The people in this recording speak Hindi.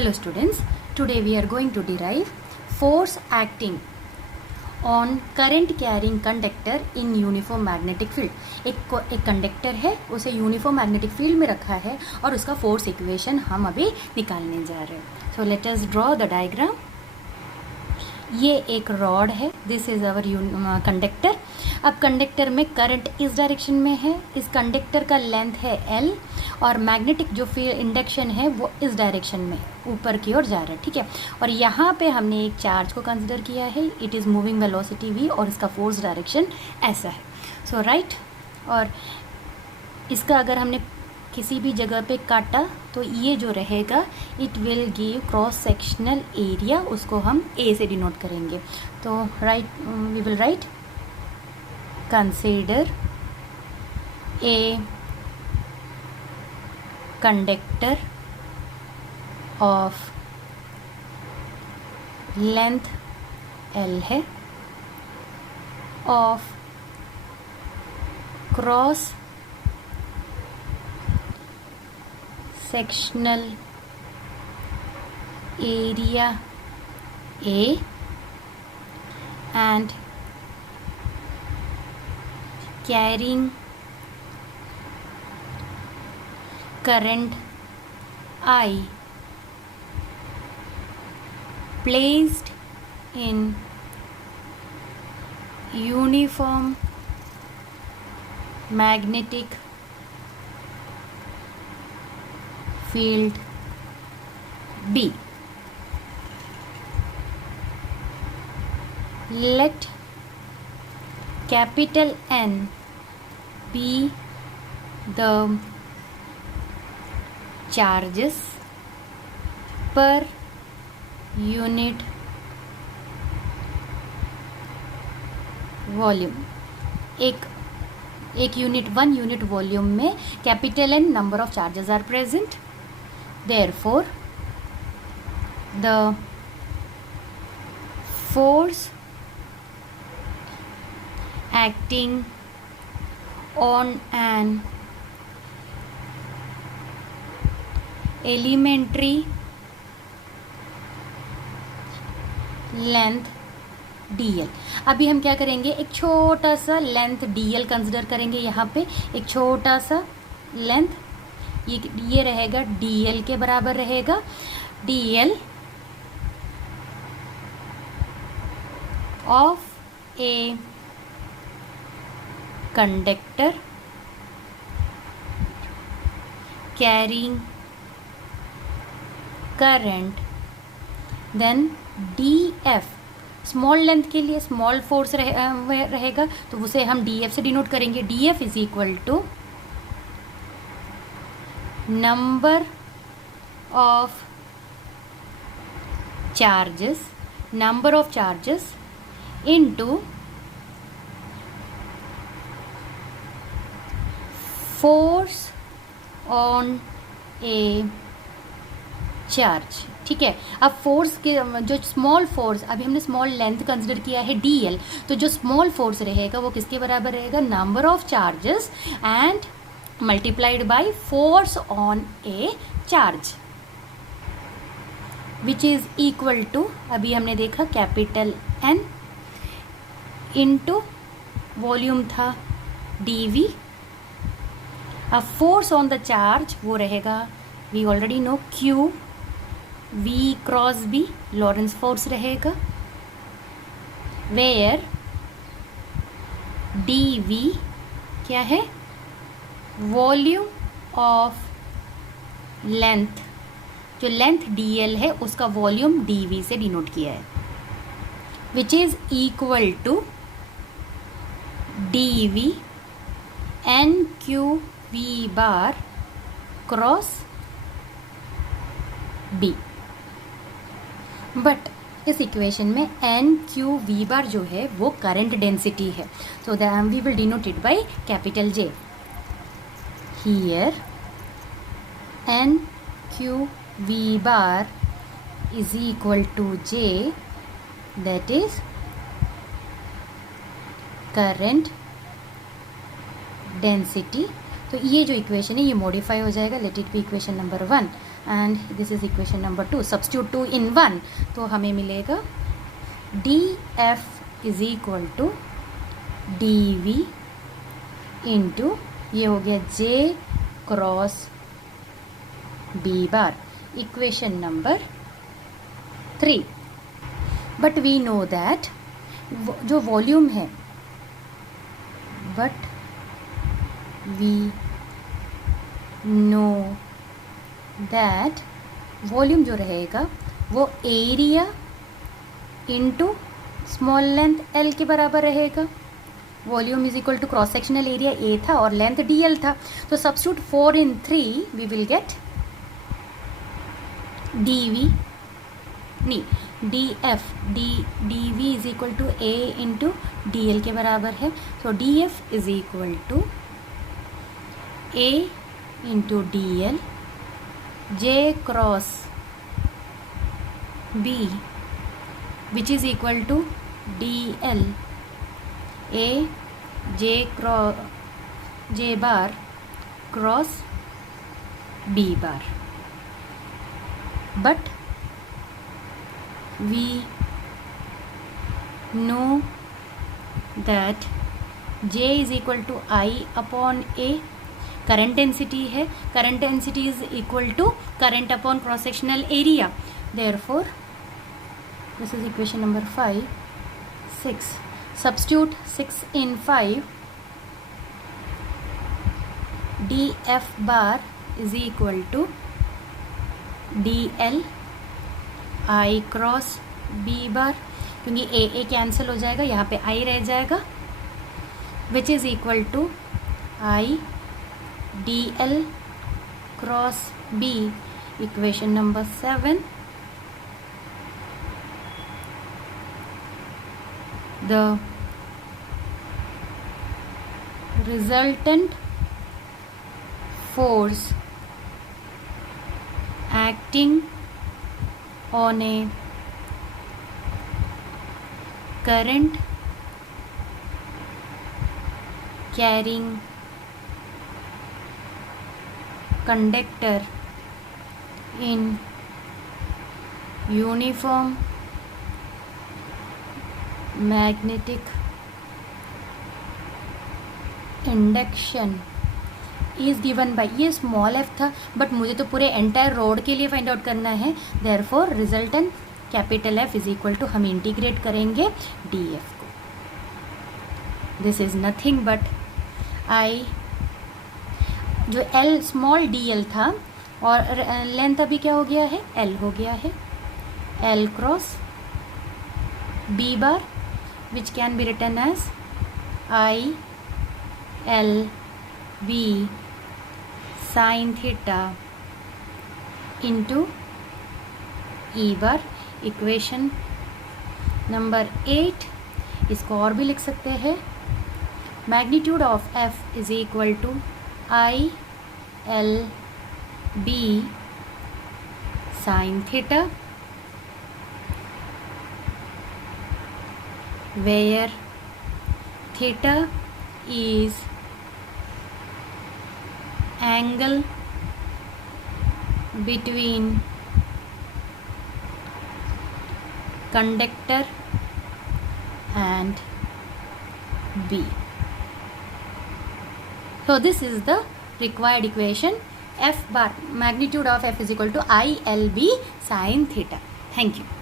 Hello students, today we are going to derive force acting on current carrying conductor in uniform magnetic field. एक कंडक्टर है, उसे यूनिफॉर्म मैग्नेटिक फील्ड में रखा है और उसका फोर्स इक्वेशन हम अभी निकालने जा रहे हैं. So let us draw the diagram. ये एक रॉड है, दिस इज अवर कंडक्टर. अब कंडक्टर में करंट इस डायरेक्शन में है, इस कंडक्टर का लेंथ है L और मैग्नेटिक जो फील्ड इंडक्शन है वो इस डायरेक्शन में ऊपर की ओर जा रहा है. ठीक है, और यहाँ पे हमने एक चार्ज को कंसिडर किया है. It is moving velocity v और इसका फोर्स डायरेक्शन ऐसा है. सो राइट, और इसका अगर हमने किसी भी जगह पे काटा तो ये जो रहेगा it will give cross sectional area, उसको हम A से डिनोट करेंगे. तो we will write consider a conductor of length L है of cross sectional area A and carrying current I placed in uniform magnetic field B. Let capital N be the charges per unit volume. एक यूनिट 1 यूनिट वॉल्यूम में capital N number of charges are present. Therefore, the force acting on an elementary length dl. अभी हम क्या करेंगे, एक छोटा सा लेंथ dl कंसिडर करेंगे. यहाँ पे एक छोटा सा लेंथ, ये रहेगा dl के बराबर रहेगा. dl of a conductor carrying current, then df small length के लिए स्मॉल फोर्स रहेगा तो उसे हम df से डिनोट करेंगे. df is equal to number of charges into force on a charge. ठीक है, अब फोर्स के जो स्मॉल फोर्स, अभी हमने स्मॉल लेंथ कंसिडर किया है dl, तो जो स्मॉल फोर्स रहेगा वो किसके बराबर रहेगा, number of charges and multiplied by force on a charge which is equal to, अभी हमने देखा कैपिटल N इंटू वॉल्यूम था dv. अब फोर्स ऑन द चार्ज वो रहेगा, we already know q v cross b, Lorentz force रहेगा, वेयर dv क्या है, वॉल्यूम ऑफ लेंथ, जो लेंथ dl है उसका वॉल्यूम dv से डिनोट किया है, which is equal to dv nq v bar cross b. But इस इक्वेशन में nq v बार जो है वो करंट डेंसिटी है, so we will denote it by capital J. Here nq v bar is equal to J, that is current density. तो ये जो इक्वेशन है ये मॉडिफाई हो जाएगा. Let it be equation number 1. And this is equation number 2. Substitute 2 in 1, तो हमें मिलेगा df is equal to dv into ये हो गया j cross b bar, equation number 3. But we know that जो वॉल्यूम है, but we know that volume जो रहेगा वो area into small length L के बराबर रहेगा. Volume is equal to cross sectional area ए था और लेंथ डी एल था. तो substitute 4 in 3 we will get dv नहीं df dv is equal to a into D L के बराबर है. तो df is equal to a into D L j cross b which is equal to D L a j bar cross b bar. But we know that J is equal to I upon A. Current density है, current density is equal to current upon cross sectional area. Therefore this is equation number 5. 6. Substitute 6 in 5. df bar is equal to dl I cross b bar, क्योंकि a कैंसिल हो जाएगा, यहाँ पे I रह जाएगा, which is equal to I dl cross b, equation number 7. The resultant force acting on a current carrying conductor in uniform magnetic induction is given by, ये स्मॉल एफ था बट मुझे तो पूरे एंटायर रोड के लिए फाइंड आउट करना है. Therefore resultant capital F is equal to, हम इंटीग्रेट करेंगे डी एफ को. This is nothing but I, जो एल स्मॉल डी एल था और लेंथ अभी क्या हो गया है, एल हो गया है, L cross B bar which can be written as I L B sine theta into E bar, equation number 8. इसको और भी लिख सकते हैं, magnitude of F is equal to I L B sine theta, where theta is angle between conductor and B. So this is the required equation. F bar, magnitude of F is equal to ILB sin theta. Thank you.